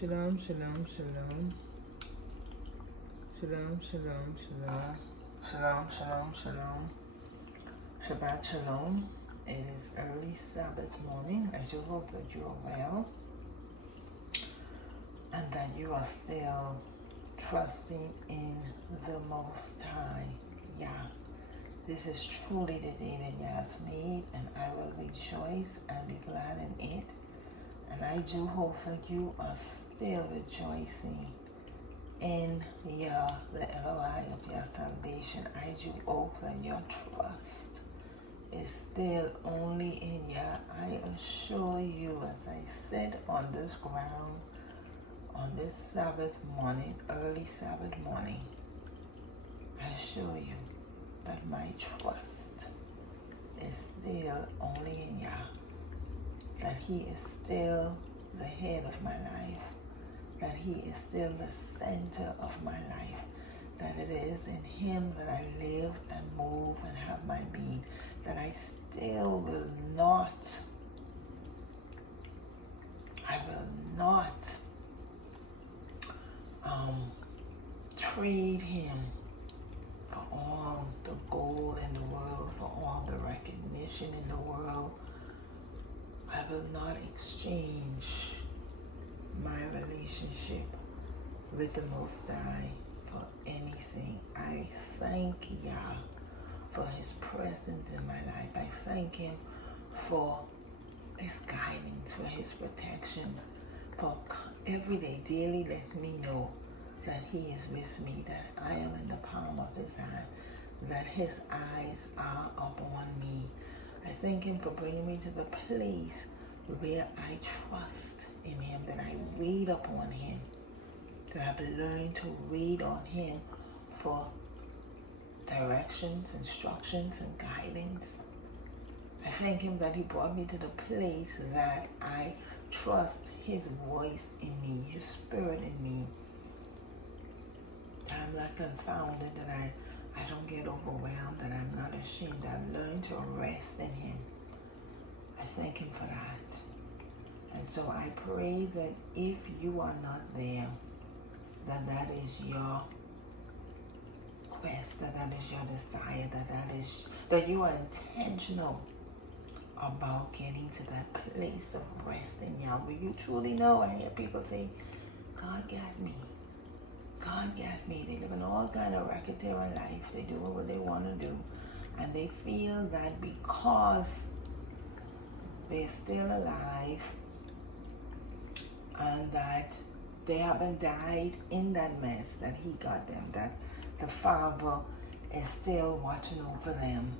Shalom, shalom, shalom. Shalom, shalom, shalom. Shalom, shalom, shalom. Shabbat shalom. It is early Sabbath morning. I do hope that you are well and that you are still trusting in the Most High. Yeah. This is truly the day that Yah has made, and I will rejoice and be glad in it. And I do hope that you are still rejoicing in Yah, the Eloi of your salvation. I do hope that your trust is still only in Yah. I assure you, as I sit on this ground, on this Sabbath morning, early Sabbath morning, I assure you that my trust is still only in Yah. That He is still the head of my life, that He is still the center of my life, that it is in Him that I live and move and have my being, that I still will not trade Him for all the gold in the world, for all the recognition in the world. I will not exchange my relationship with the Most High for anything. I thank Yah for His presence in my life. I thank Him for His guidance, for His protection, for every day, daily let me know that He is with me, that I am in the palm of His hand, that His eyes are upon me. I thank Him for bringing me to the place where I trust in Him, that I wait upon Him, that I've learned to wait on Him for directions, instructions, and guidance. I thank Him that He brought me to the place that I trust His voice in me, His Spirit in me. That I'm not confounded, that I don't get overwhelmed, that I'm not ashamed. I've learned to rest in Him. I thank Him for that. And so I pray that if you are not there, that is your quest, that is your desire, that you are intentional about getting to that place of rest in Yah, where you truly know. I hear people say, God got me. God got me. They live in all kind of racketeering life. They do what they want to do. And they feel that because they're still alive and that they haven't died in that mess, that He got them, that the Father is still watching over them.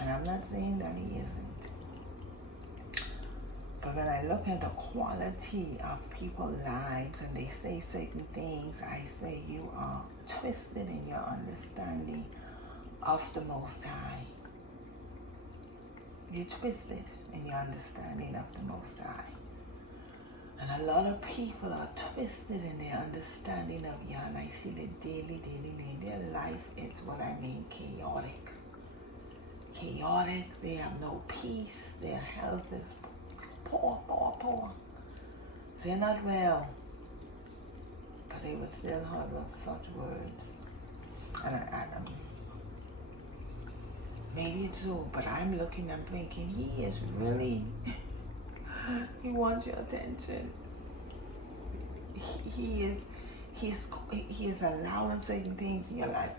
And I'm not saying that He isn't. But when I look at the quality of people's lives and they say certain things, I say you are twisted in your understanding of the Most High. You're twisted in your understanding of the Most High. And a lot of people are twisted in their understanding of Yah. And I see the daily. Their life is what I mean chaotic. Chaotic. They have no peace. Their health is poor. They're not well, but they would still utter such words. And maybe it's so, but I'm looking, I'm thinking, He is really, He wants your attention. He is allowing certain things in your life.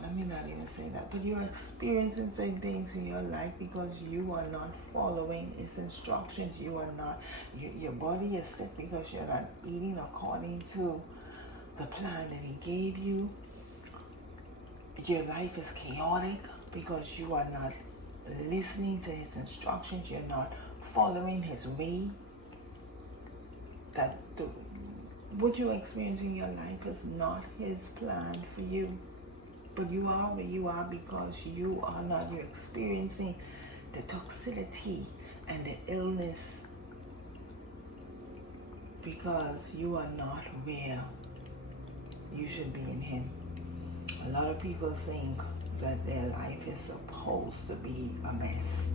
Let me not even say that, but you're experiencing certain things in your life because you are not following His instructions. You are not, your body is sick because you're not eating according to the plan that He gave you. Your life is chaotic because you are not listening to His instructions. You're not following His way. What you're experiencing in your life is not His plan for you. But you are where you are because you are not. You're experiencing the toxicity and the illness because you are not where you should be in Him. A lot of people think that their life is supposed to be a mess.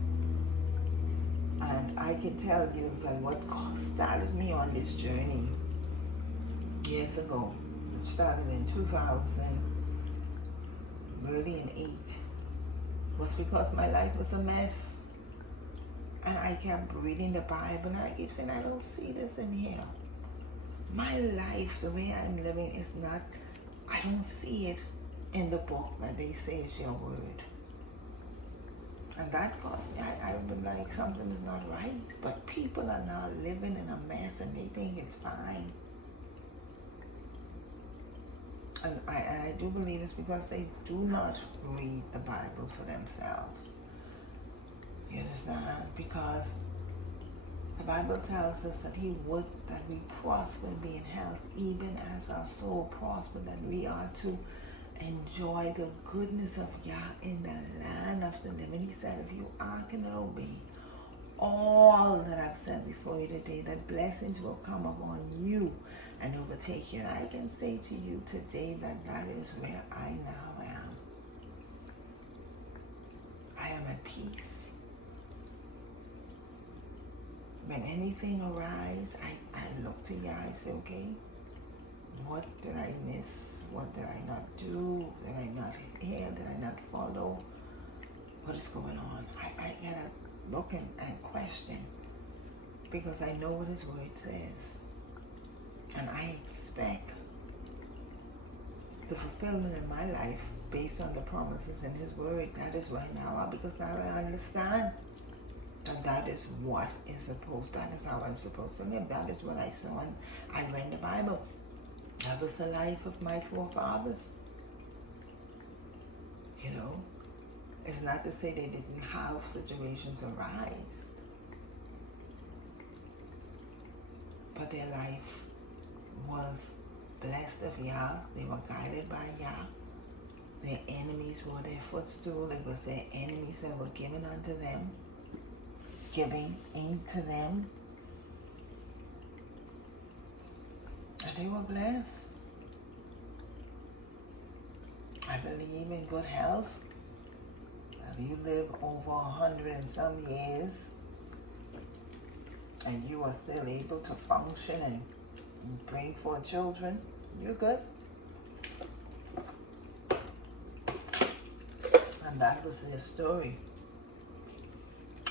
And I I can tell you that what started me on this journey years ago, it started in 2000, really in 8, was because my life was a mess. And I kept reading the Bible and I keep saying, I don't see this in here. My life, the way I'm living, is not, I don't see it in the book that they say is your word. And that caused me, I would like, something is not right. But people are now living in a mess and they think it's fine. And I do believe it's because they do not read the Bible for themselves. You understand? Because the Bible tells us that He would that we prosper and be in health, even as our soul prosper, that we are to enjoy the goodness of Yah in the land of the living. He said, if you hearken and obey all that I've said before you today, that blessings will come upon you and overtake you. And I can say to you today that that is where I now am. I am at peace. When anything arises, I look to Yah. I say, okay, what did I miss? What did I not do? Did I not hear? Did I not follow? What is going on? I gotta look and question, because I know what His word says. And I expect the fulfillment in my life based on the promises in His word. That is right now, because now I understand. And that is what is supposed, that is how I'm supposed to live. That is what I saw when I read the Bible. That was the life of my forefathers. You know, it's not to say they didn't have situations arise, but their life was blessed of Yah. They were guided by Yah. Their enemies were their footstool. It was their enemies that were given unto them, giving into them, and they were blessed. I believe in good health. If you live over 100 and some years and you are still able to function and bring forth children, you're good. And that was their story.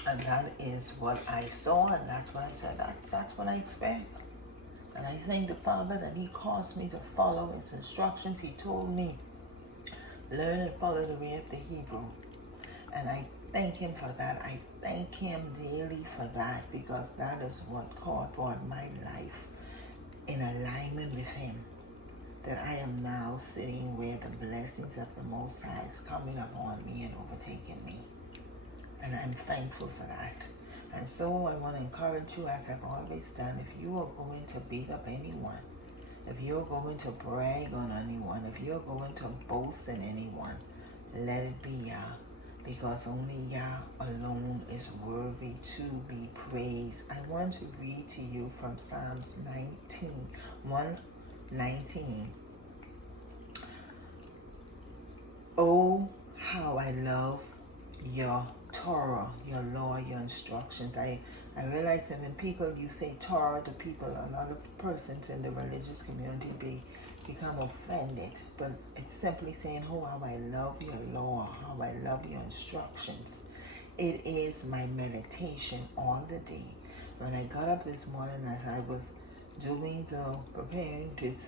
And that is what I saw, and that's what I said, that's what I expect. And I thank the Father that He caused me to follow His instructions. He told me, learn and follow the way of the Hebrew. And I thank Him for that. I thank Him daily for that, because that is what brought my life in alignment with Him. That I am now sitting where the blessings of the Most High is coming upon me and overtaking me. And I'm thankful for that. And so I want to encourage you, as I've always done, if you are going to big up anyone, if you're going to brag on anyone, if you're going to boast in anyone, let it be Yah. Because only Yah alone is worthy to be praised. I want to read to you from Psalms 119. Oh, how I love your Torah, your law, your instructions. I realize that when people, you say Torah to people, a lot of persons in the religious community become offended. But it's simply saying, oh, how I love your law, how I love your instructions. It is my meditation all the day. When I got up this morning, as I was doing preparing this,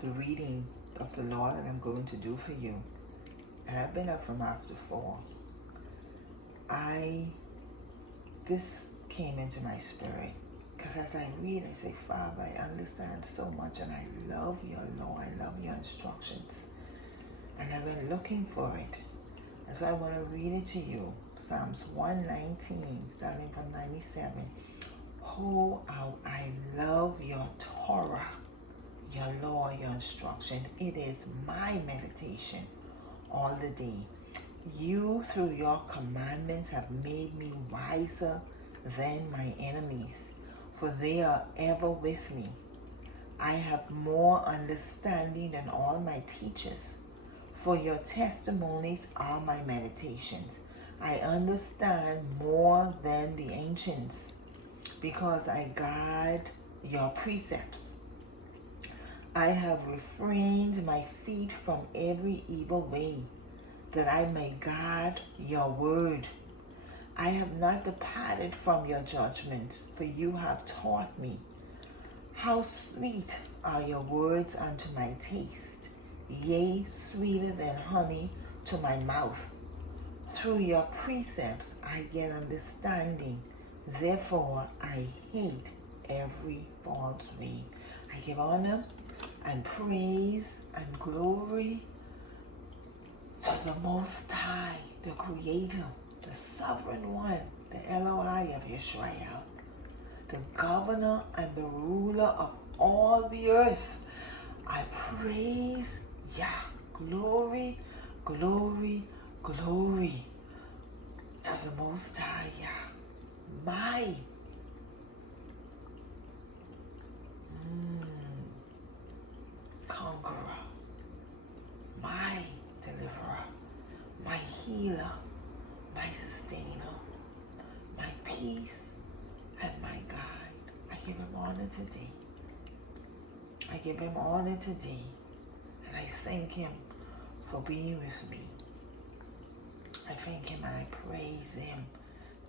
the reading of the law that I'm going to do for you, and I've been up from after 4, this came into my spirit. Because as I read, I say, Father, I understand so much, and I love your law, I love your instructions. And I've been looking for it. And so I want to read it to you. Psalms 119, starting from 97. Oh, how I love your Torah, your law, your instruction. It is my meditation all the day. You, through your commandments, have made me wiser than my enemies, for they are ever with me. I have more understanding than all my teachers, for your testimonies are my meditations. I understand more than the conscience, because I guard your precepts. I have refrained my feet from every evil way, that I may guard your word. I have not departed from your judgments, for you have taught me. How sweet are your words unto my taste, yea, sweeter than honey to my mouth. Through your precepts I get understanding, therefore I hate every false way. I give honor and praise and glory to the Most High, the Creator, the Sovereign One, the Eloi of Israel, the Governor and the Ruler of all the earth. I praise Yah. Glory, glory, glory to the Most High Yah, my conqueror, my deliverer, my healer, my sustainer, my peace, and my guide. I give him honor today. I give him honor today. And I thank him for being with me. I thank him and I praise him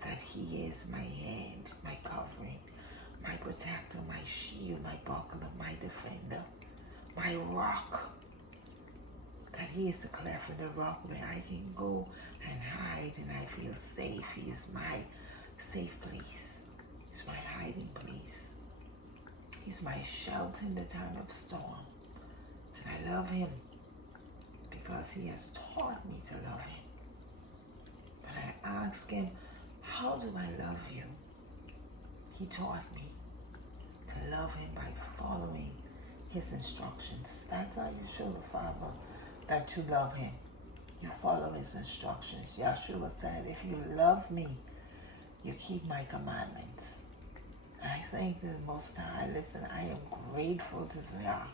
that he is my head, my covering, my protector, my shield, my buckler, my defender, my rock. That he is the cleft in the rock where I can go and hide and I feel safe. He is my safe place. He's my hiding place. He's my shelter in the time of storm. And I love him because he has taught me to love him. But I asked him, how do I love you? He taught me to love him by following his instructions. That's how you show the Father that you love him. You follow his instructions. Yeshua said, if you love me, you keep my commandments. And I thank the Most High. Listen, I am grateful to Yah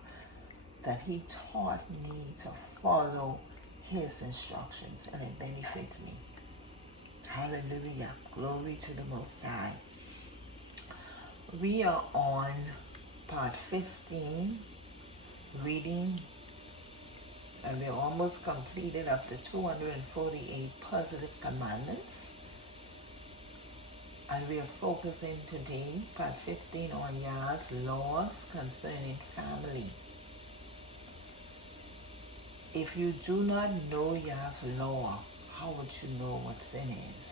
that he taught me to follow his instructions, and it benefits me. Hallelujah. Glory to the Most High. We are on part 15, reading, and we're almost completed up to 248 positive commandments. And we are focusing today, part 15, on Yah's laws concerning family. If you do not know Yah's law, how would you know what sin is?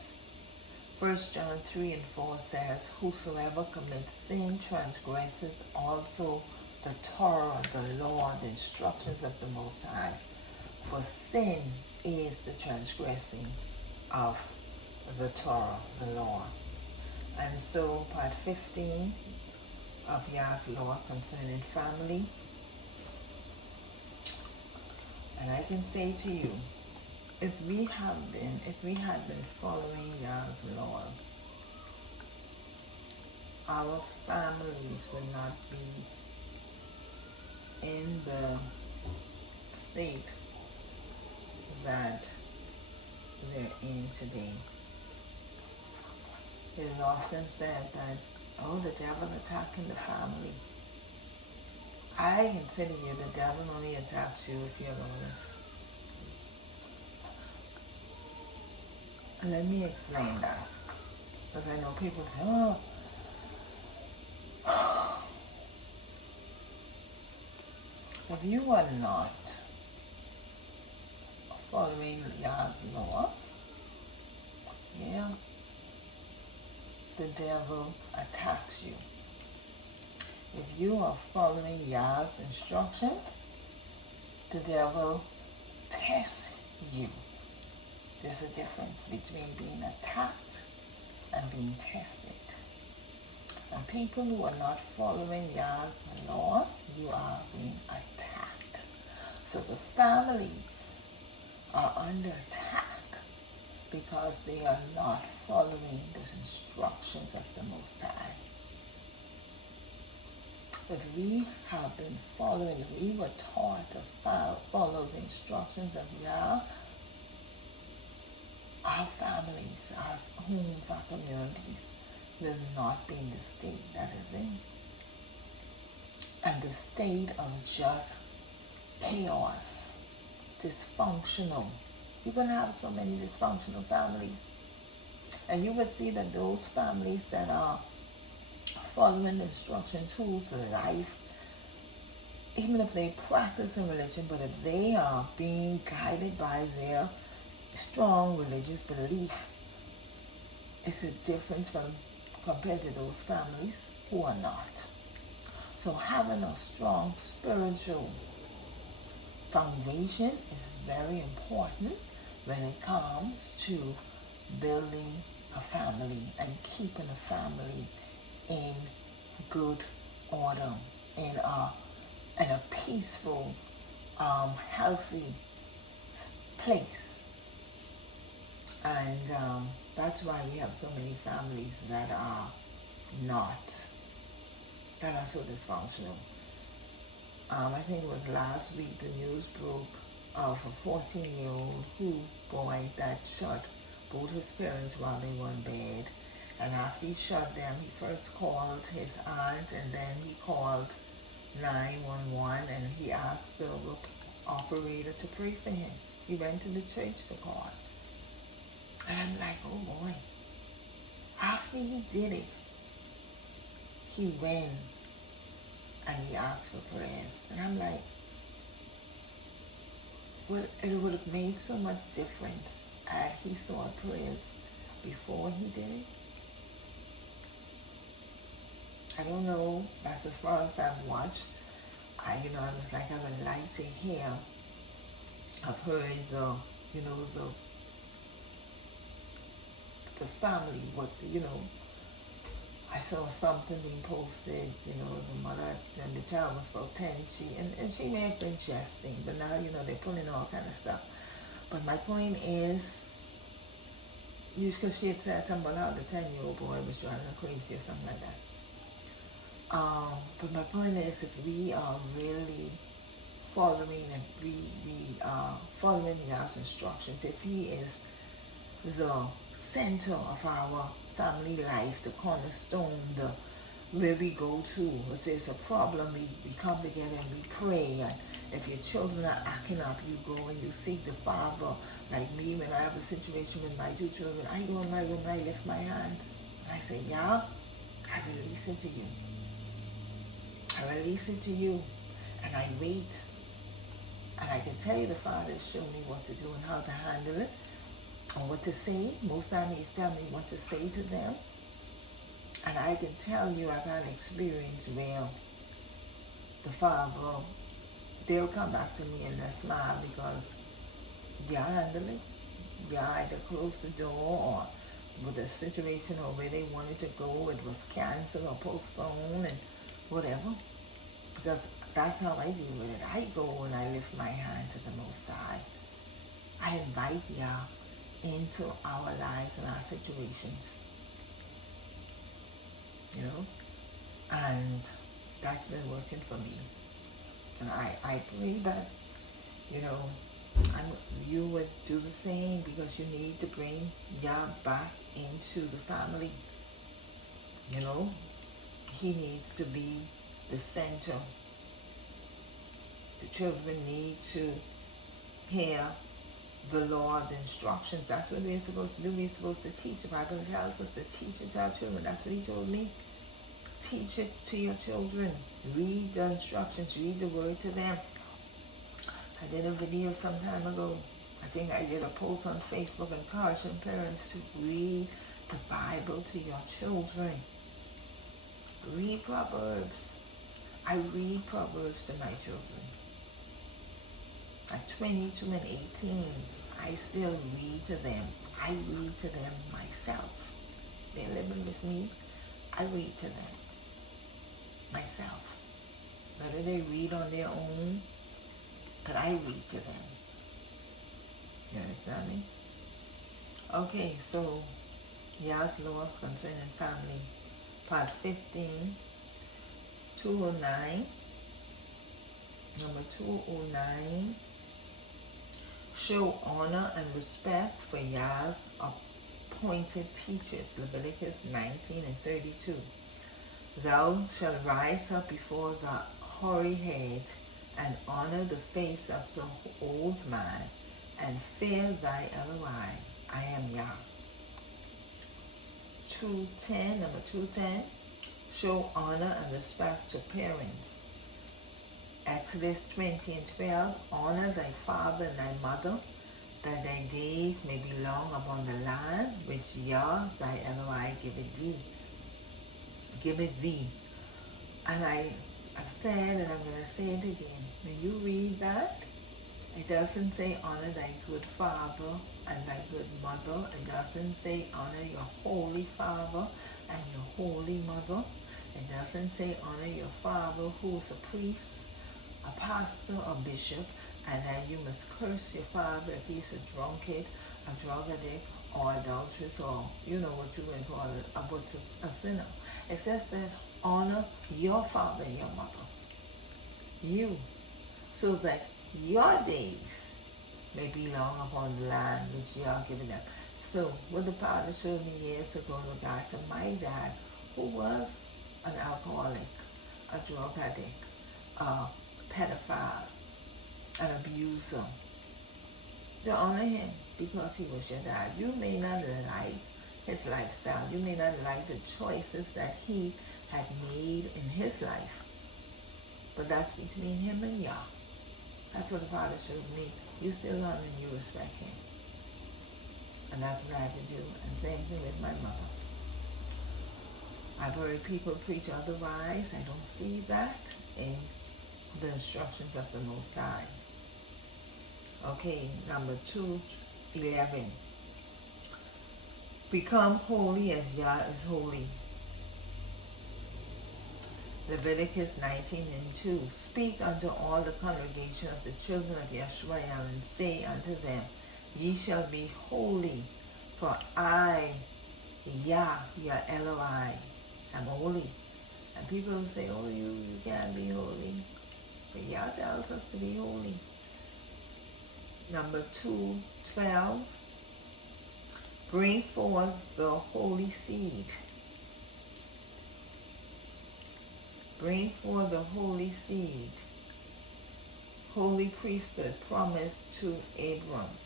1 John 3 and 4 says, whosoever commits sin transgresses also the Torah, the law, the instructions of the Most High. For sin is the transgressing of the Torah, the law. And so part 15 of Yah's law concerning family. And I can say to you, if we had been following Yah's laws, our families would not be in the state that they're in today. It is often said that, oh, the devil attacking the family. I consider you, the devil only attacks you if you're lawless. Let me explain that. Because I know people say, oh, if you are not following Yah's laws, yeah, the devil attacks you. If you are following Yah's instructions, the devil tests you. There's a difference between being attacked and being tested. And people who are not following Yah's laws, you are being attacked. So the families are under attack because they are not following the instructions of the Most High. If we have been following, if we were taught to follow the instructions of Yah, our families, our homes, our communities will not be in the state that is in. And the state of just chaos, dysfunctional. You're going to have so many dysfunctional families. And you would see that those families that are following instructions, whose life, even if they practice in religion, but if they are being guided by their strong religious belief, it's a difference from compared to those families who are not. So having a strong spiritual foundation is very important when it comes to building a family and keeping a family in good order, in a peaceful, healthy place. And that's why we have so many families that are so dysfunctional. I think it was last week the news broke of a 14-year-old boy that shot both his parents while they were in bed. And after he shot them, he first called his aunt, and then he called 911, and he asked the operator to pray for him. He went to the church to call. And I'm like, oh boy. After he did it, he went and he asked for prayers. And I'm like, well, it would have made so much difference had he sought prayers before he did it. I don't know. That's as far as I've watched. I was like, I would like to hear. I've heard the family, what, I saw something being posted, the mother, when the child was about 10, and she may have been jesting, but now, they're pulling all kind of stuff. But my point is, because she had said something about how the 10-year-old boy was driving her crazy or something like that. But my point is, if we are really following and we are following Yah's instructions, if he is the center of our family life, the cornerstone, where we go to, if there's a problem, we come together and we pray. And if your children are acting up, you go and you seek the Father. Like me, when I have a situation with my 2 children, I go in my room and I lift my hands. And I say, Yah, I release it to you. I release it to you, and I wait, and I can tell you the Father has shown me what to do and how to handle it, or what to say. Most times He's telling me what to say to them, and I can tell you I've had an experience where the Father, they'll come back to me and they'll smile because Yah handled it. Yah either closed the door, or with a situation or where they wanted to go, it was canceled or postponed and whatever, because that's how I deal with it. I go and I lift my hand to the Most High. I invite Yah into our lives and our situations, and that's been working for me. And I pray that, you would do the same, because you need to bring Yah back into the family. He needs to be the center. The children need to hear the Lord's instructions. That's what we're supposed to do. We're supposed to teach. The Bible tells us to teach it to our children. That's what He told me. Teach it to your children. Read the instructions. Read the word to them. I did a video some time ago. I think I did a post on Facebook encouraging parents to read the Bible to your children. Read Proverbs. I read Proverbs to my children. At 22 and 18, I still read to them. I read to them myself. They're living with me. I read to them myself. Whether they read on their own, but I read to them. You understand me? Okay, so Yah's laws concerning family. Part 15, 209, number 209, show honor and respect for Yah's appointed teachers. Leviticus 19 and 32. Thou shalt rise up before the hoary head, and honor the face of the old man, and fear thy Eloi. I am Yah. 2:10, number 2:10. Show honor and respect to parents. Exodus 20 and 12. Honor thy father and thy mother, that thy days may be long upon the land which Yah thy Eloi giveth thee. And I've said, and I'm going to say it again. When you read that, it doesn't say honor thy good father and thy good mother. It doesn't say honor your holy father and your holy mother. It doesn't say honor your father who's a priest, a pastor, or bishop, and that you must curse your father if he's a drunkard, a drug addict, or adulteress, or you know what you would call it, a sinner. It says that honor your father and your mother, you, so that your days may be long upon the land which you are giving them. So what the Father showed me years ago in regard to my dad, who was an alcoholic, a drug addict, a pedophile, an abuser, to honor him because he was your dad. You may not like his lifestyle. You may not like the choices that he had made in his life. But that's between him and Yah. That's what the Father showed me. You still honor and you respect him. And that's what I had to do. And same thing with my mother. I've heard people preach otherwise. I don't see that in the instructions of the Most High. Okay, number 2:11. Become holy as Yah is holy. Leviticus 19 and 2. Speak unto all the congregation of the children of Yisrael, and say unto them, Ye shall be holy, for I, Yah, your Eloi, am holy. And people say, oh, you can't be holy. But Yah tells us to be holy. Number 2:12. Bring forth the holy seed. Bring forth the holy seed. Holy priesthood promised to Abram.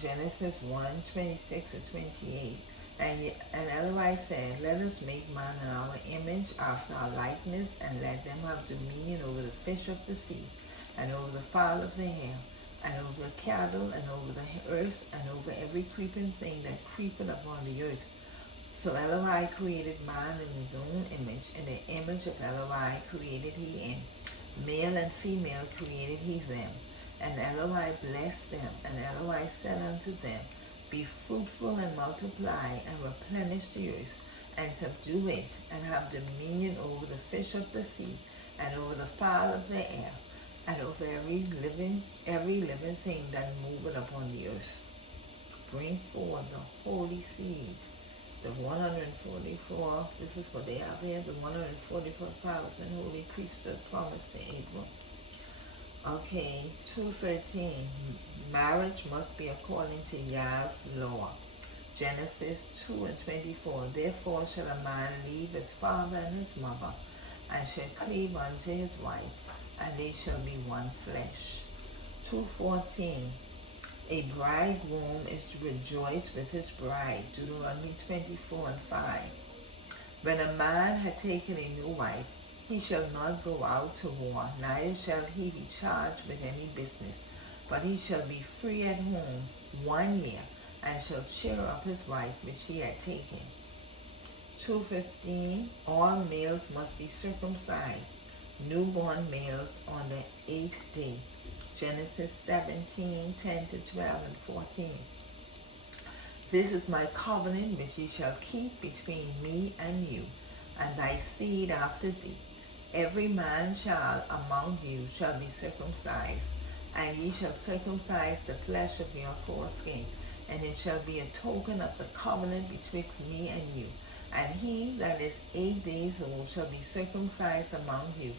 Genesis 1:26-28. And Eloi said, Let us make man in our image, after our likeness, and let them have dominion over the fish of the sea, and over the fowl of the air, and over the cattle, and over the earth, and over every creeping thing that creepeth upon the earth. So Eloi created man in his own image. In the image of Eloi created he him. Male and female created he them. And Eloi blessed them. And Eloi said unto them, Be fruitful and multiply, and replenish the earth, and subdue it, and have dominion over the fish of the sea, and over the fowl of the air, and over every living thing that moveth upon the earth. Bring forth the holy seed. The 144, this is what they have here, the 144,000 holy priesthood promised to Abram. Okay, 2:13. Marriage must be according to Yah's law. Genesis 2:24. Therefore shall a man leave his father and his mother, and shall cleave unto his wife, and they shall be one flesh. 2:14. A bridegroom is to rejoice with his bride. Deuteronomy 24:5. When a man had taken a new wife, he shall not go out to war, neither shall he be charged with any business, but he shall be free at home 1 year, and shall cheer up his wife which he had taken. 2:15. All males must be circumcised, newborn males on the 8th day. Genesis 17:10-12 and 14. This is my covenant which ye shall keep between me and you, and thy seed after thee. Every man child among you shall be circumcised, and ye shall circumcise the flesh of your foreskin, and it shall be a token of the covenant betwixt me and you. And he that is 8 days old shall be circumcised among you.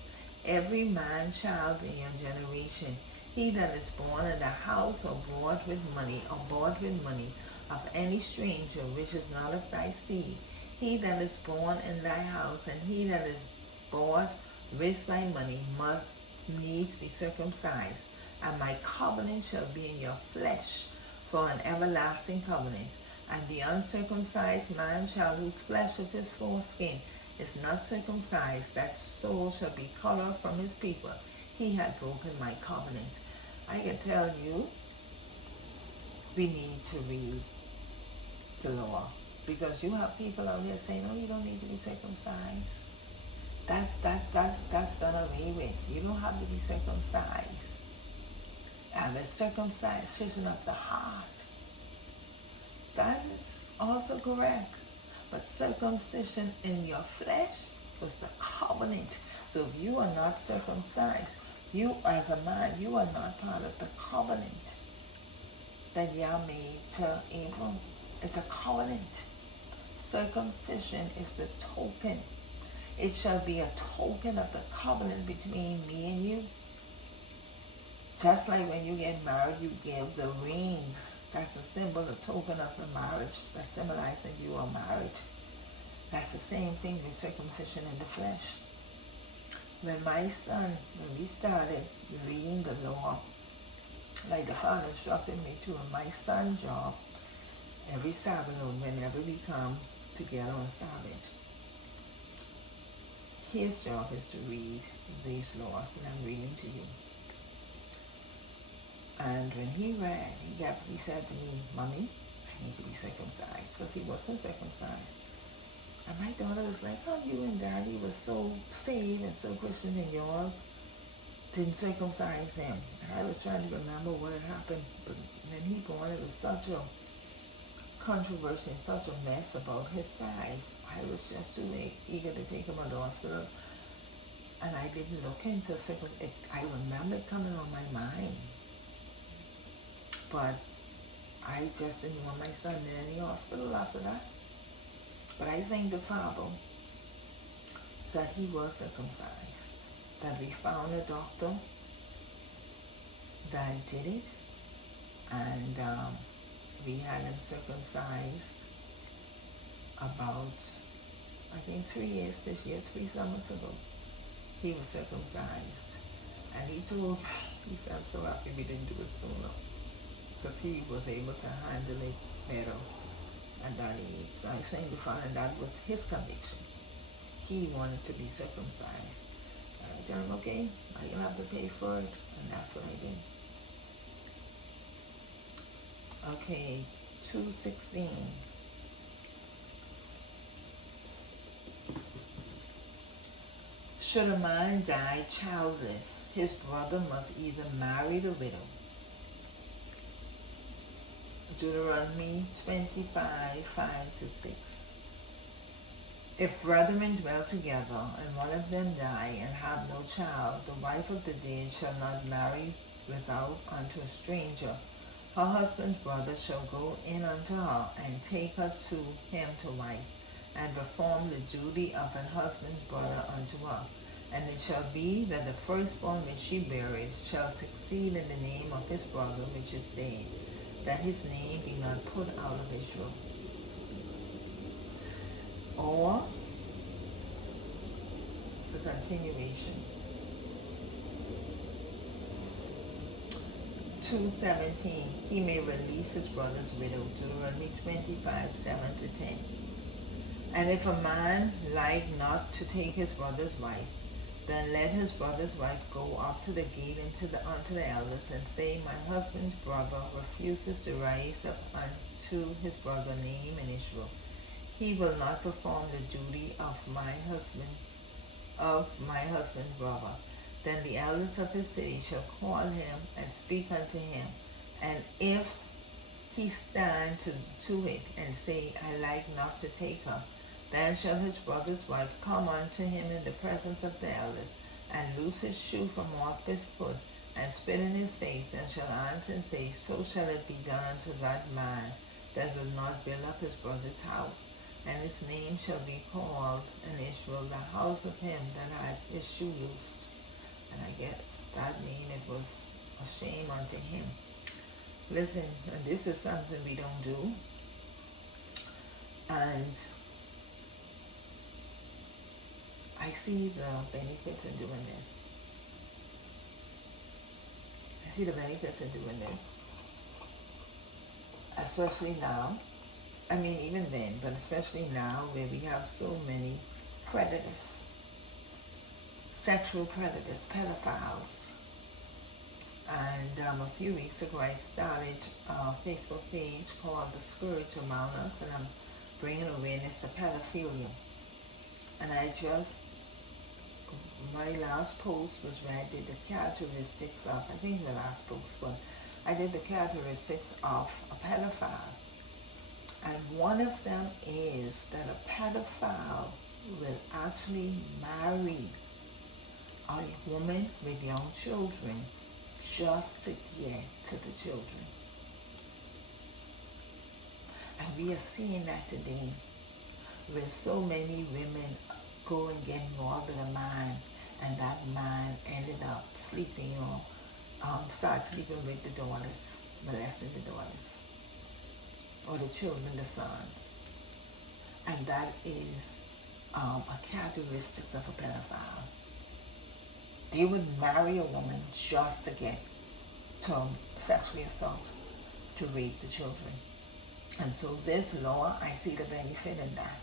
every man child in your generation, he that is born in the house or bought with money, of any stranger which is not of thy seed, he that is born in thy house, and he that is bought with thy money, must needs be circumcised. And my covenant shall be in your flesh for an everlasting covenant. And the uncircumcised man child whose flesh of his foreskin is not circumcised, that soul shall be cut off from his people. He had broken my covenant. I can tell you, we need to read the law, because you have people out there saying, "Oh, you don't need to be circumcised. That's done away with. You don't have to be circumcised." And a circumcision of the heart, that is also correct. But circumcision in your flesh was the covenant. So if you are not circumcised, you as a man, you are not part of the covenant that Yah made to Abram. It's a covenant. Circumcision is the token. It shall be a token of the covenant between me and you. Just like when you get married, you give the rings. That's a symbol, a token of the marriage that symbolizes that you are married. That's the same thing with circumcision in the flesh. When we started reading the law, like the Father instructed me to, in my son's job, every Sabbath, whenever we come together on Sabbath, his job is to read these laws that I'm reading to you. And when he read, he said to me, "Mommy, I need to be circumcised," because he wasn't circumcised. And my daughter was like, "Oh, you and Daddy were so saved and so Christian, and you all didn't circumcise him." And I was trying to remember what had happened. But when he born, it was such a controversy and such a mess about his size. I was just too eager to take him to the hospital. And I didn't look into it. I remember it coming on my mind. But I just didn't want my son in any hospital after that. But I thank the Father that he was circumcised, that we found a doctor that did it, and we had him circumcised about, I think 3 years this year, 3 summers ago. He was circumcised, and he said, "I'm so happy we didn't do it sooner," because he was able to handle it better at that age. So I thank the Father, and that was his conviction. He wanted to be circumcised. And I told him, "Okay, I didn't have to pay for it," and that's what I did. Okay, 2:16. Should a man die childless, his brother must either marry the widow. Deuteronomy 25, 5-6. If brethren dwell together, and one of them die and have no child, the wife of the dead shall not marry without unto a stranger. Her husband's brother shall go in unto her, and take her to him to wife, and perform the duty of an husband's brother unto her. And it shall be that the firstborn which she buried shall succeed in the name of his brother which is dead, that his name be not put out of Israel. Or, it's a continuation. 2:17, he may release his brother's widow. Deuteronomy 25, 7-10. And if a man like not to take his brother's wife, then let his brother's wife go up to the gate unto the elders, and say, "My husband's brother refuses to rise up unto his brother's name in Israel. He will not perform the duty of my husband's brother. Then the elders of his city shall call him and speak unto him. And if he stand to it and say, I like not to take her, then shall his brother's wife come unto him in the presence of the elders, and loose his shoe from off his foot, and spit in his face, and shall answer and say, So shall it be done unto that man that will not build up his brother's house. And his name shall be called in Israel, the house of him that had his shoe loosed." And I guess that mean it was a shame unto him. Listen, and this is something we don't do. And I see the benefits in doing this. I see the benefits in doing this. Especially now. I mean, even then, but especially now where we have so many predators, sexual predators, pedophiles. And a few weeks ago, I started a Facebook page called The Scourge Among Us, and I'm bringing awareness to pedophilia. And my last post was where I did the characteristics of, I think the last post, but I did the characteristics of a pedophile. And one of them is that a pedophile will actually marry a woman with young children just to get to the children. And we are seeing that today, where so many women go and get involved with a man, and that man ended up sleeping or start sleeping with the daughters, molesting the daughters, or the children, the sons. And that is a characteristics of a pedophile. They would marry a woman just to get to sexually assault, to rape the children. And so this law, I see the benefit in that.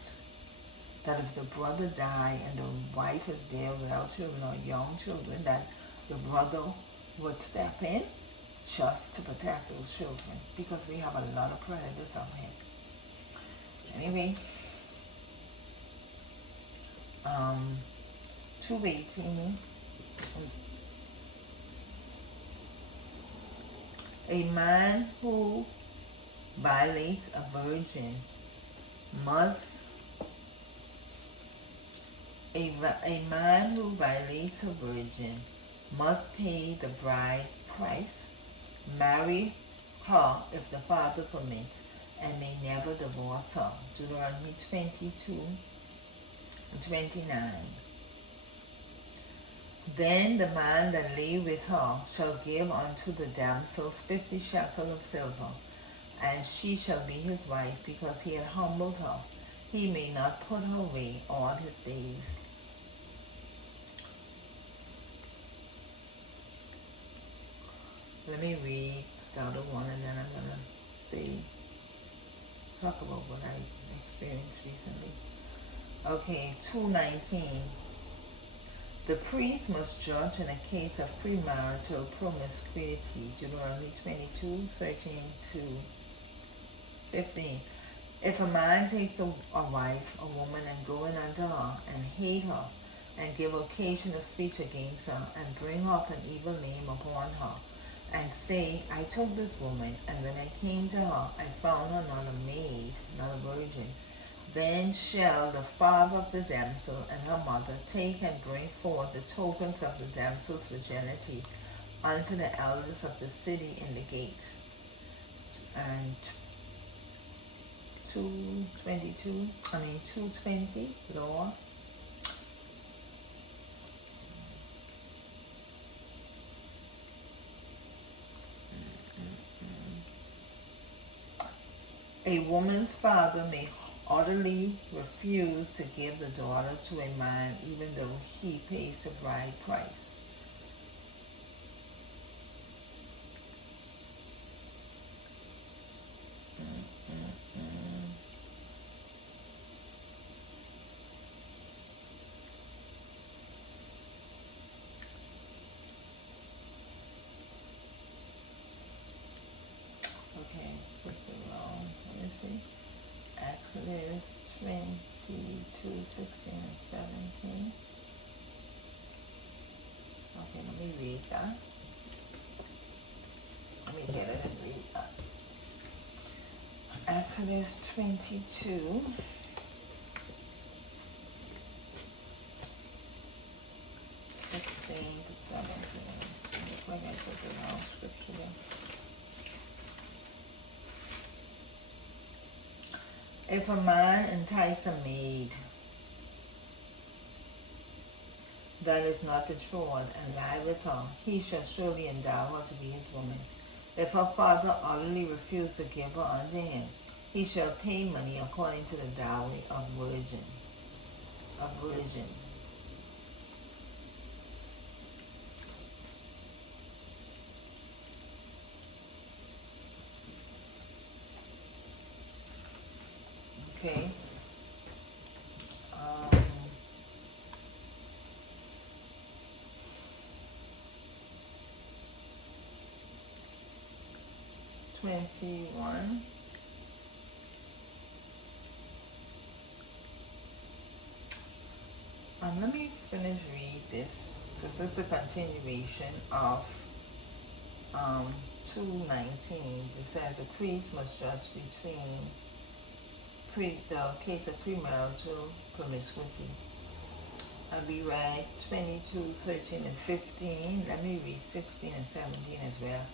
That if the brother died and the wife is there without children or young children, that the brother would step in just to protect those children, because we have a lot of predators out here. Anyway, 2:18. A man who violates a virgin must a man who violates a virgin must pay the bride price, marry her if the father permits, and may never divorce her. Deuteronomy 22:29. Then the man that lay with her shall give unto the damsels 50 shekels of silver, and she shall be his wife, because he had humbled her. He may not put her away all his days. Let me read the other one, and then I'm going to talk about what I experienced recently. Okay, 2:19. The priest must judge in a case of premarital promiscuity. Deuteronomy 22:13-15. If a man takes a wife, a woman, and go in unto her, and hate her, and give occasion of speech against her, and bring up an evil name upon her, and say, I took this woman, and when I came to her, I found her not a maid, not a virgin, then shall the father of the damsel and her mother take and bring forth the tokens of the damsel's virginity unto the elders of the city in the gate. And 2:20, Lord. A woman's father may utterly refuse to give the daughter to a man even though he pays the bride price. Okay, put it wrong. Let me see. Exodus 22:16-17. Okay, let me read that. Let me get it and read that. Exodus 22. (16 to 17). Looks like I put the wrong scripture there. If a man entice a maid, that is not betrothed and lie with her, he shall surely endow her to be his woman. If her father utterly refuse to give her unto him, he shall pay money according to the dowry of virgins. Okay. 21. Let me finish read this, because it's a continuation of 2:19. It says the priest must judge between the case of premarital promiscuity. We read 22, 13, and 15. Let me read 16 and 17 as well.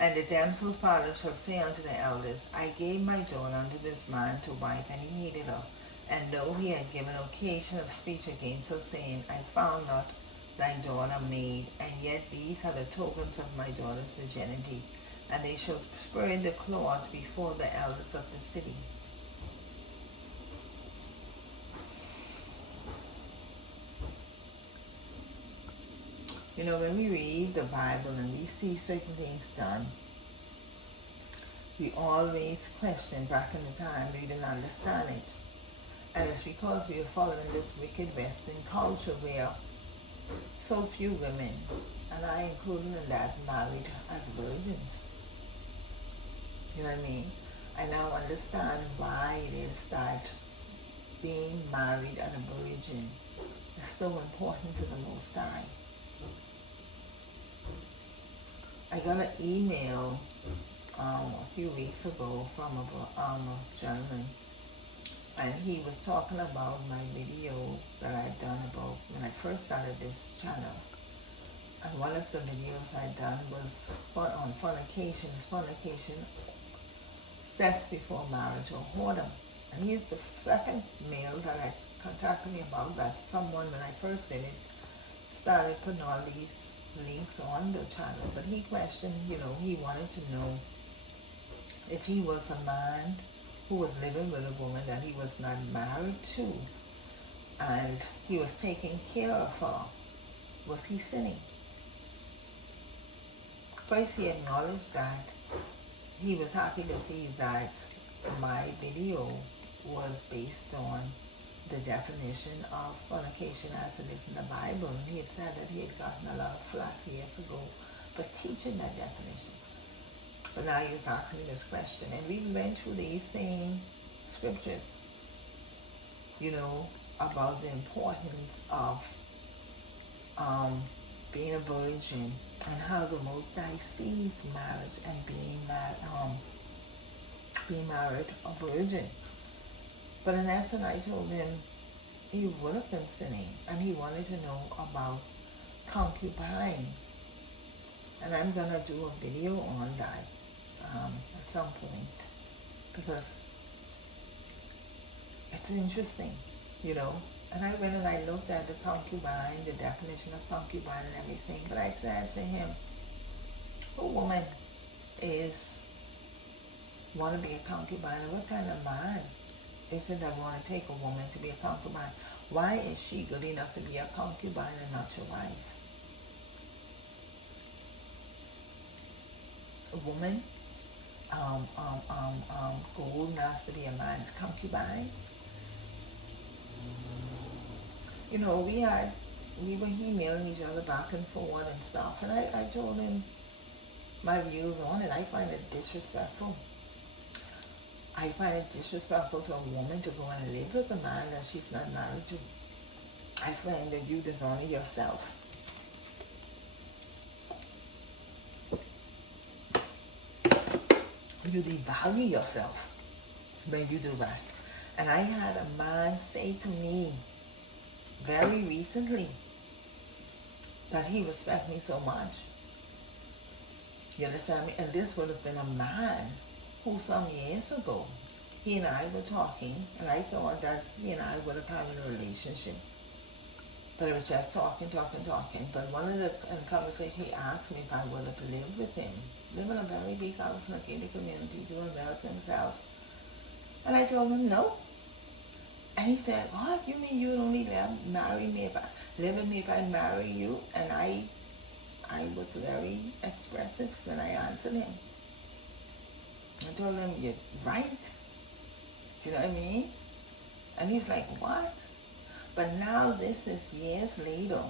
And the damsel's father shall say unto the elders, I gave my daughter unto this man to wife, and he hated her. And though he had given occasion of speech against her, saying, I found not thy daughter maid, and yet these are the tokens of my daughter's virginity. And they shall spread the cloth before the elders of the city. You know, when we read the Bible and we see certain things done, we always question back in the time we didn't understand it. And it's because we are following this wicked Western culture where so few women, and I included in that, married as virgins. You know what I mean? I now understand why it is that being married as a virgin is so important to the Most High. I got an email a few weeks ago from a gentleman, and he was talking about my video that I'd done about when I first started this channel. And one of the videos I'd done was on fornication. Is fornication sex before marriage or whoredom? And he's the second male that I contacted me about that. Someone, when I first did it, started putting all these links on the channel, but he questioned, he wanted to know if he was a man who was living with a woman that he was not married to, and he was taking care of her, was he sinning? First, he acknowledged that he was happy to see that my video was based on the definition of fornication as it is in the Bible. And he had said that he had gotten a lot of flack years ago for teaching that definition. But now he was asking me this question, and we went through these same scriptures, about the importance of being a virgin, and how the Most High sees marriage and being married a virgin. But in essence, I told him he would have been sinning, and he wanted to know about concubine. And I'm going to do a video on that at some point, because it's interesting, And I went and I looked at the concubine, the definition of concubine and everything. But I said to him, a woman want to be a concubine, and what kind of man is it that want to take a woman to be a concubine? Why is she good enough to be a concubine and not your wife? A woman gold enough to be a man's concubine? We were emailing each other back and forth and stuff, and I told him my views on it. I find it disrespectful. I find it disrespectful to a woman to go and live with a man that she's not married to. I find that you dishonor yourself. You devalue yourself when you do that. And I had a man say to me very recently that he respects me so much. You understand me? And this would have been a man who some years ago, he and I were talking, and I thought that he and I would have had a relationship. But I was just talking. But one of the conversations, he asked me if I would have lived with him. Live in a very big house in a gated community, doing well for himself. And I told him no. And he said, what? You mean you'd only marry me if I live with me if I marry you? And I was very expressive when I answered him. I told him, you're right. You know what I mean? And he's like, what? But now this is years later.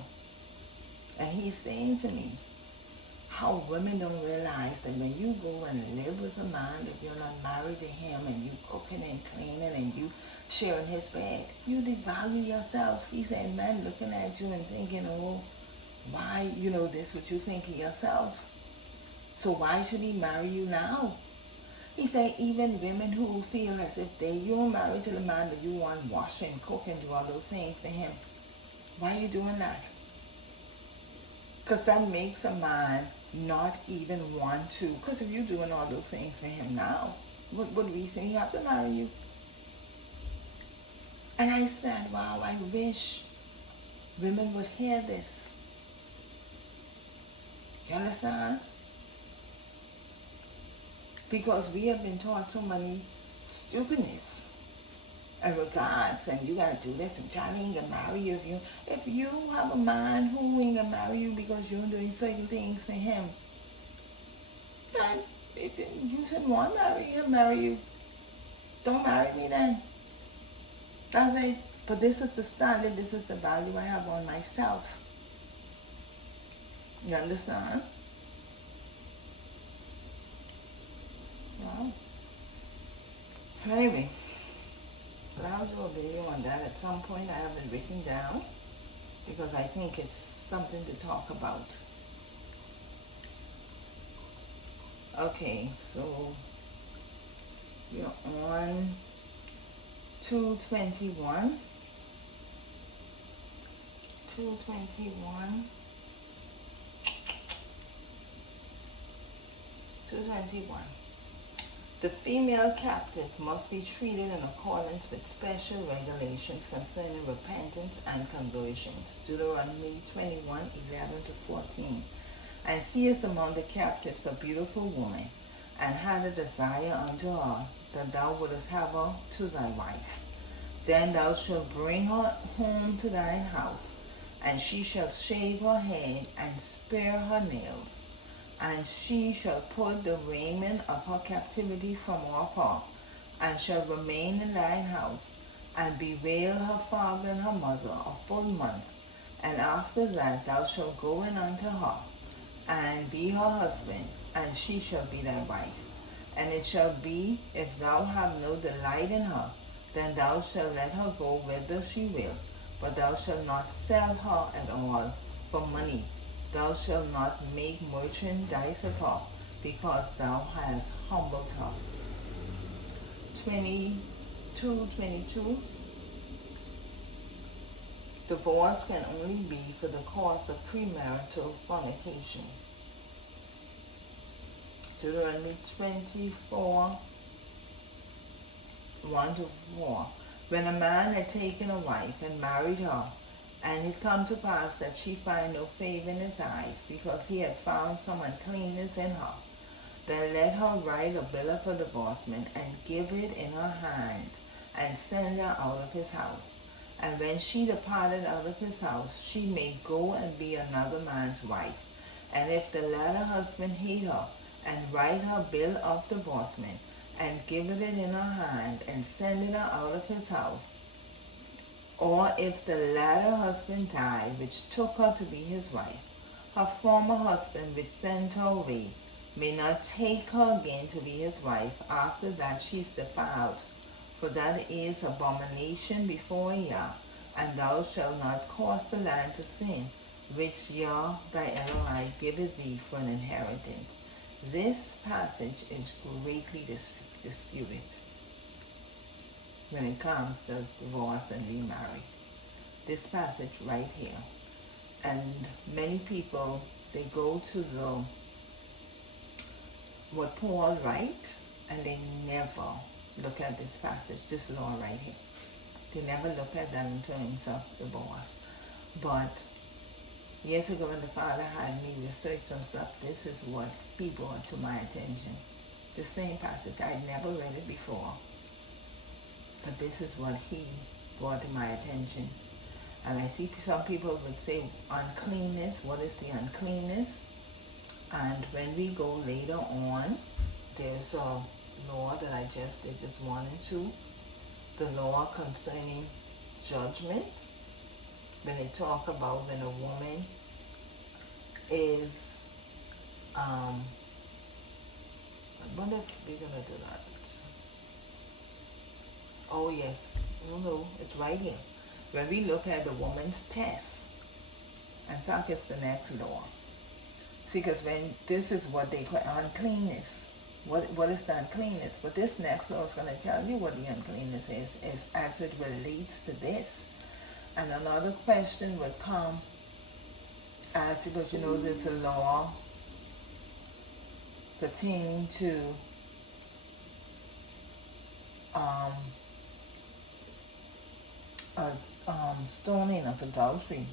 And he's saying to me how women don't realize that when you go and live with a man that you're not married to him, and you cooking and cleaning and you sharing his bed, you devalue yourself. He said, men looking at you and thinking, oh, why, this what you think of yourself. So why should he marry you now? He said even women who feel as if you're married to the man that you want washing, cooking, do all those things for him. Why are you doing that? Because that makes a man not even want to. Because if you're doing all those things for him now, what reason he have to marry you? And I said, wow, I wish women would hear this. You understand? Because we have been taught so many stupidness and regards, and you gotta do this, and Charlie ain't gonna marry you if you have a man who ain't gonna marry you because you're doing certain things for him, then you shouldn't want to marry him, marry you. Don't marry me then. That's it. But this is the standard, this is the value I have on myself. You understand? Wow. So anyway, I'll do a video on that at some point. I have it written down because I think it's something to talk about. Okay, so we're on 221. 221. 221. The female captive must be treated in accordance with special regulations concerning repentance and conversions. Deuteronomy 21:11-14. And seest among the captives a beautiful woman, and had a desire unto her, that thou wouldest have her to thy wife. Then thou shalt bring her home to thine house, and she shall shave her head and spare her nails. And she shall put the raiment of her captivity from off her, and shall remain in thine house, and bewail her father and her mother a full month. And after that thou shalt go in unto her, and be her husband, and she shall be thy wife. And it shall be, if thou have no delight in her, then thou shalt let her go whither she will, but thou shalt not sell her at all for money. Thou shalt not make merchandise of her, because thou hast humbled her. 22. Divorce can only be for the cause of premarital fornication. Deuteronomy 24:1-4. When a man had taken a wife and married her, and it come to pass that she find no favor in his eyes, because he had found some uncleanness in her, then let her write a bill of divorcement, and give it in her hand, and send her out of his house. And when she departed out of his house, she may go and be another man's wife. And if the latter husband hate her, and write her bill of divorcement, and give it in her hand, and send her out of his house, or if the latter husband die, which took her to be his wife, her former husband, which sent her away, may not take her again to be his wife after that she is defiled, for that is abomination before Yah, and thou shalt not cause the land to sin, which Yah thy Elohim giveth thee for an inheritance. This passage is greatly disputed when it comes to divorce and remarry. This passage right here. And many people, they go to what Paul write, and they never look at this passage, this law right here. They never look at that in terms of divorce. But years ago when the Father had me research some stuff, this is what he brought to my attention. The same passage. I'd never read it before, but this is what he brought to my attention. And I see some people would say uncleanness. What is the uncleanness? And when we go later on, there's a law that I just did, this 1 and 2. The law concerning judgment. When they talk about when a woman is, I wonder if we're going to do that. Oh yes, no, it's right here. When we look at the woman's test, in fact it's the next law. See, because when this is what they call uncleanness. What is the uncleanness? But this next law is going to tell you what the uncleanness is as it relates to this. And another question would come as, because you know there's a law pertaining to stoning of adultery.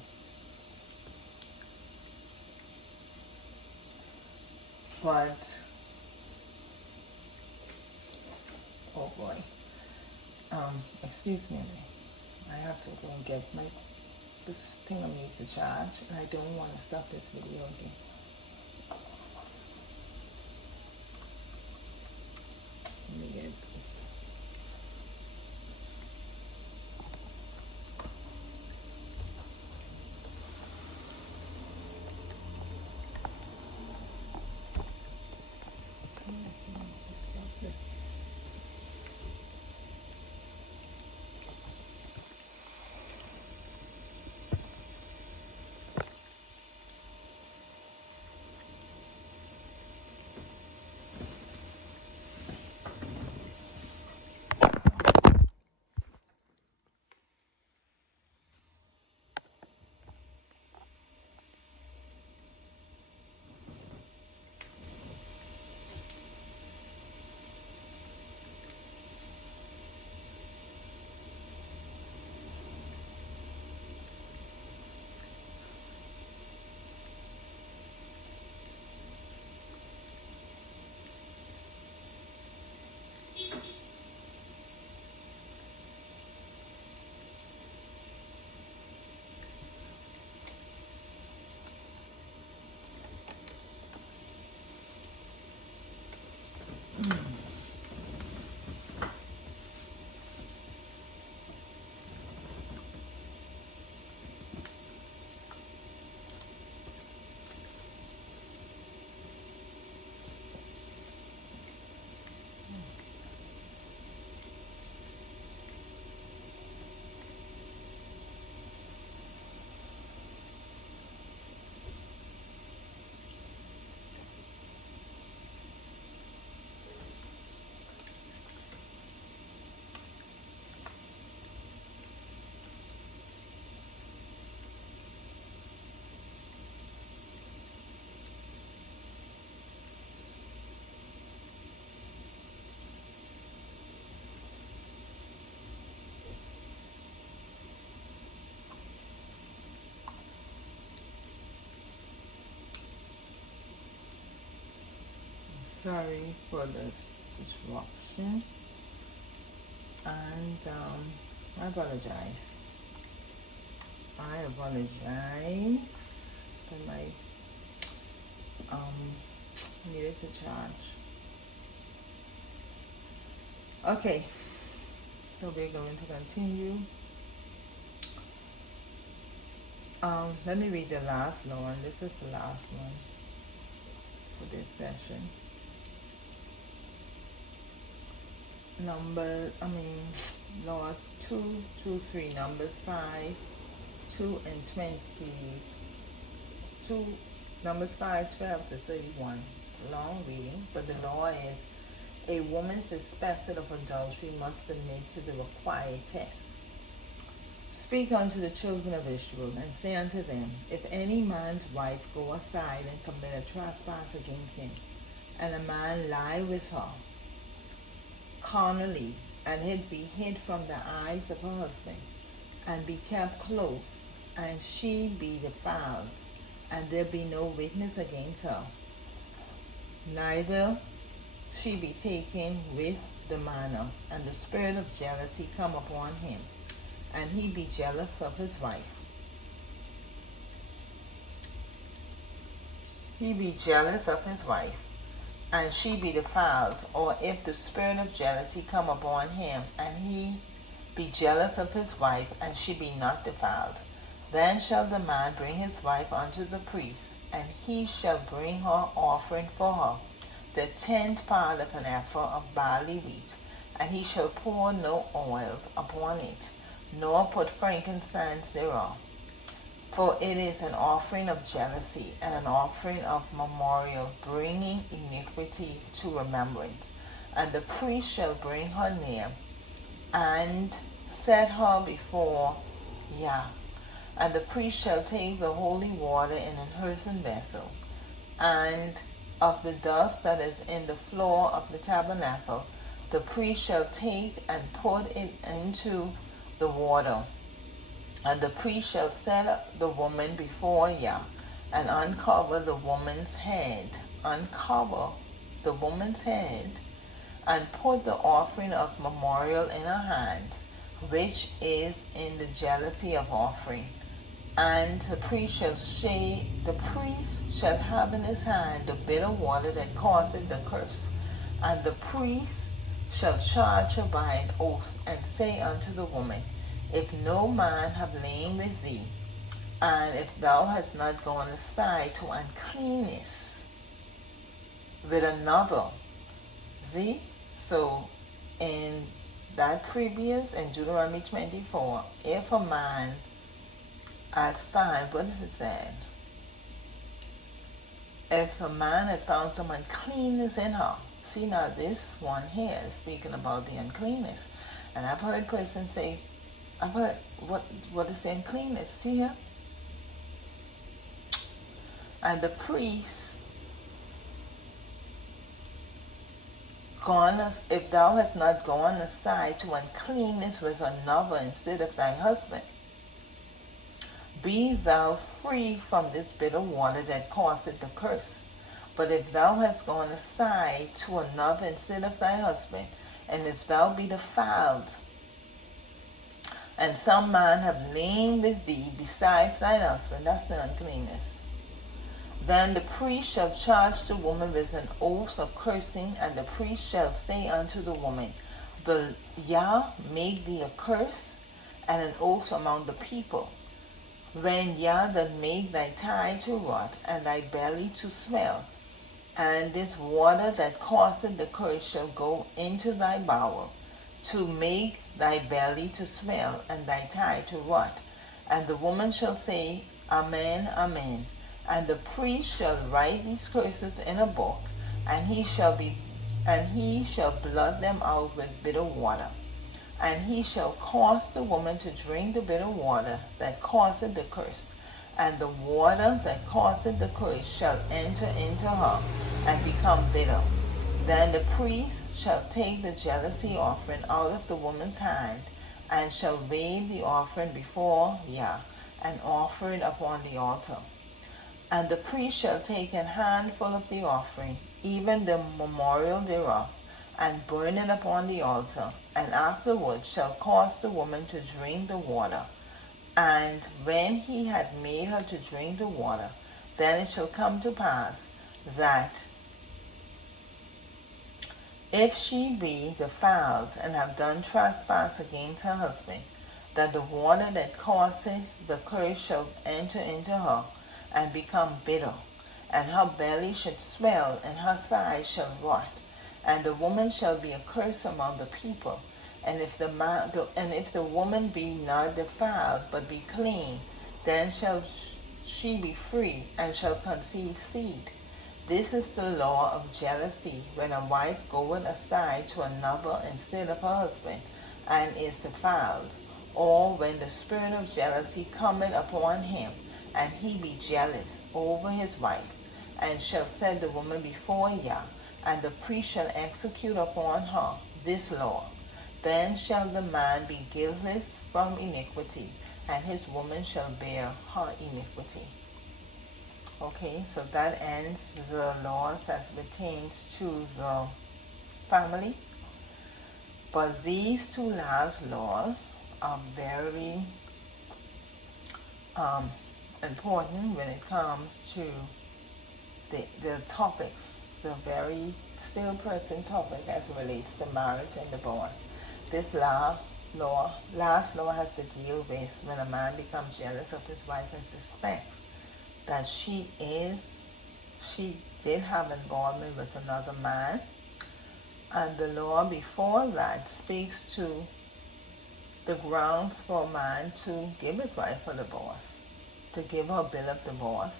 But oh boy, excuse me, I have to go and get this thing I need to charge, and I don't want to stop this video again. Let me get this. Just stop this. Sorry for this disruption, and I apologize. For my needed to charge. Okay, so we're going to continue. Let me read the last law, and this is the last one for this session. Law 2, 2, 3, Numbers 5, 2 and 22, Numbers 5, 12 to 31. It's a long reading, but the law is, a woman suspected of adultery must submit to the required test. Speak unto the children of Israel, and say unto them, if any man's wife go aside and commit a trespass against him, and a man lie with her carnally, and it be hid from the eyes of her husband, and be kept close, and she be defiled, and there be no witness against her, neither she be taken with the manner, and the spirit of jealousy come upon him, and he be jealous of his wife. He be jealous of his wife, and she be defiled, or if the spirit of jealousy come upon him, and he be jealous of his wife, and she be not defiled, then shall the man bring his wife unto the priest, and he shall bring her offering for her, the 10th part of an ephah of barley wheat, and he shall pour no oil upon it, nor put frankincense thereof. For it is an offering of jealousy, and an offering of memorial, bringing iniquity to remembrance. And the priest shall bring her near, and set her before Yah. And the priest shall take the holy water in an earthen vessel, and of the dust that is in the floor of the tabernacle, the priest shall take and put it into the water. And the priest shall set the woman before Yah, and uncover the woman's head. Uncover the woman's head, and put the offering of memorial in her hands, which is in the jealousy of offering. And the priest shall have in his hand the bitter water that causeth the curse. And the priest shall charge her by an oath, and say unto the woman, if no man have lain with thee, and if thou hast not gone aside to uncleanness with another. See? So in that previous, in Deuteronomy 24, if a man has found, what does it say? If a man had found some uncleanness in her. See, now this one here is speaking about the uncleanness. And I've heard persons say, what is the uncleanness? See here? And the priest, if thou hast not gone aside to uncleanness with another instead of thy husband, be thou free from this bitter water that causeth the curse. But if thou hast gone aside to another instead of thy husband, and if thou be defiled, and some man have lain with thee besides thine husband, that's the uncleanness, then the priest shall charge the woman with an oath of cursing, and the priest shall say unto the woman, the Yah make thee a curse and an oath among the people. When Yah doth make thy thigh to rot, and thy belly to swell, and this water that causeth the curse shall go into thy bowel, to make thy belly to swell, and thy thigh to rot. And the woman shall say, Amen, Amen. And the priest shall write these curses in a book, and he shall blot them out with bitter water. And he shall cause the woman to drink the bitter water that causeth the curse, and the water that causeth the curse shall enter into her, and become bitter. Then the priest shall take the jealousy offering out of the woman's hand, and shall wave the offering before Yah, and offer it upon the altar. And the priest shall take an handful of the offering, even the memorial thereof, and burn it upon the altar, and afterwards shall cause the woman to drink the water. And when he had made her to drink the water, then it shall come to pass that if she be defiled and have done trespass against her husband, that the water that causeth the curse shall enter into her, and become bitter, and her belly should swell, and her thighs shall rot, and the woman shall be a curse among the people. And if the woman be not defiled, but be clean, then shall she be free, and shall conceive seed. This is the law of jealousy, when a wife goeth aside to another instead of her husband, and is defiled, or when the spirit of jealousy cometh upon him, and he be jealous over his wife, and shall set the woman before Yah, and the priest shall execute upon her this law. Then shall the man be guiltless from iniquity, and his woman shall bear her iniquity. Okay, so that ends the laws as pertains to the family. But these two last laws are very important when it comes to the topics, the very still present topic as relates to marriage and divorce. This last law has to deal with when a man becomes jealous of his wife and suspects that she did have involvement with another man. And the law before that speaks to the grounds for a man to give his wife a divorce, to give her a bill of divorce.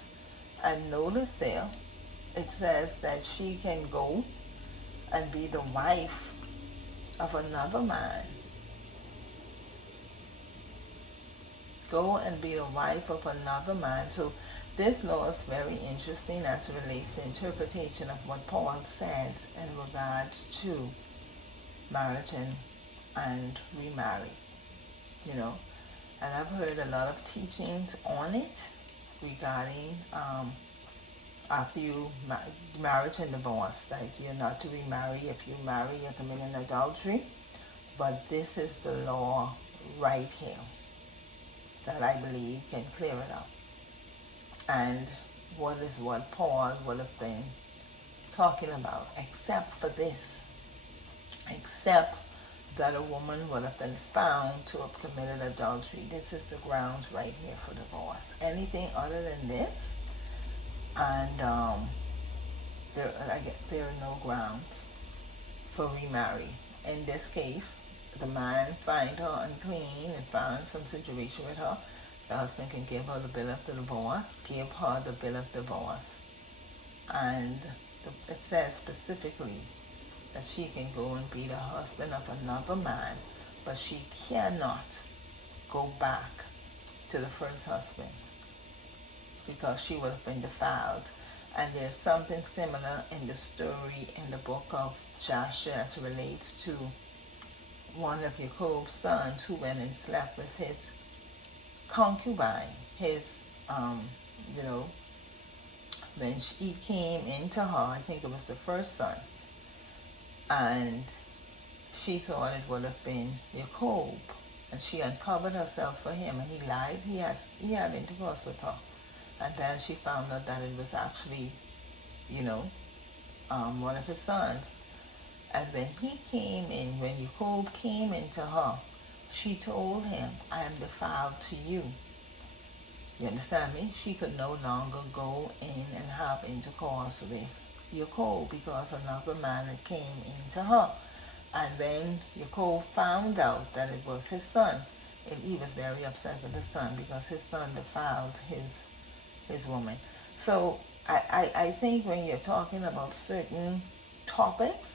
And notice there, it says that she can go and be the wife of another man. Go and be the wife of another man. So this law is very interesting as it relates to interpretation of what Paul said in regards to marriage and remarry. You know, and I've heard a lot of teachings on it regarding after you marriage and divorce, like you're not to remarry. If you marry, you're committing adultery. But this is the law right here that I believe can clear it up. And what Paul would have been talking about, except for this, except that a woman would have been found to have committed adultery. This is the grounds right here for divorce. Anything other than this, and there are no grounds for remarry. In this case, the man find her unclean and found some situation with her. The husband can give her the bill of the divorce, give her the bill of divorce. And it says specifically that she can go and be the husband of another man, but she cannot go back to the first husband because she would have been defiled. And there's something similar in the story in the book of Joshua as it relates to one of Jacob's sons who went and slept with his concubine, his, when he came into her, I think it was the first son, and she thought it would have been Jacob, and she uncovered herself for him, and he lied. He had intercourse with her, and then she found out that it was actually, one of his sons. And when Jacob came into her, she told him, "I am defiled to you." You understand me? She could no longer go in and have intercourse with Jacob because another man had came into her. And when Jacob found out that it was his son, he was very upset with his son because his son defiled his woman. So I think when you're talking about certain topics,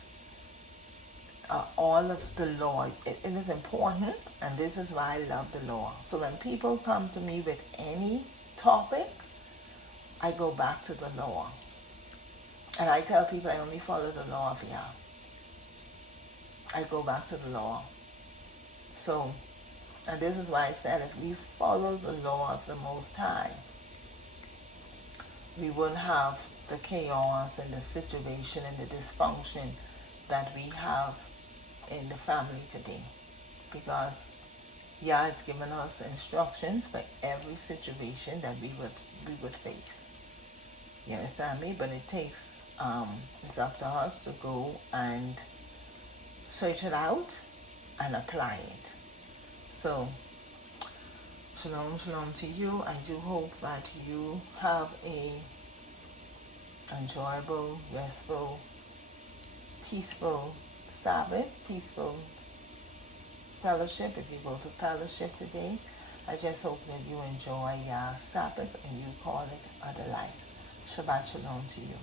all of the law, it is important, and this is why I love the law. So when people come to me with any topic, I go back to the law. And I tell people I only follow the law of Yah. I go back to the law. So, and this is why I said if we follow the law of the Most High, we wouldn't have the chaos and the situation and the dysfunction that we have in the family today, because Yah has given us instructions for every situation that we would face. You understand me? But it takes it's up to us to go and search it out and apply it. So shalom to you. I do hope that you have a enjoyable, restful, peaceful Sabbath, peaceful fellowship. If you go to fellowship today, I just hope that you enjoy your Sabbath and you call it a delight. Shabbat shalom to you.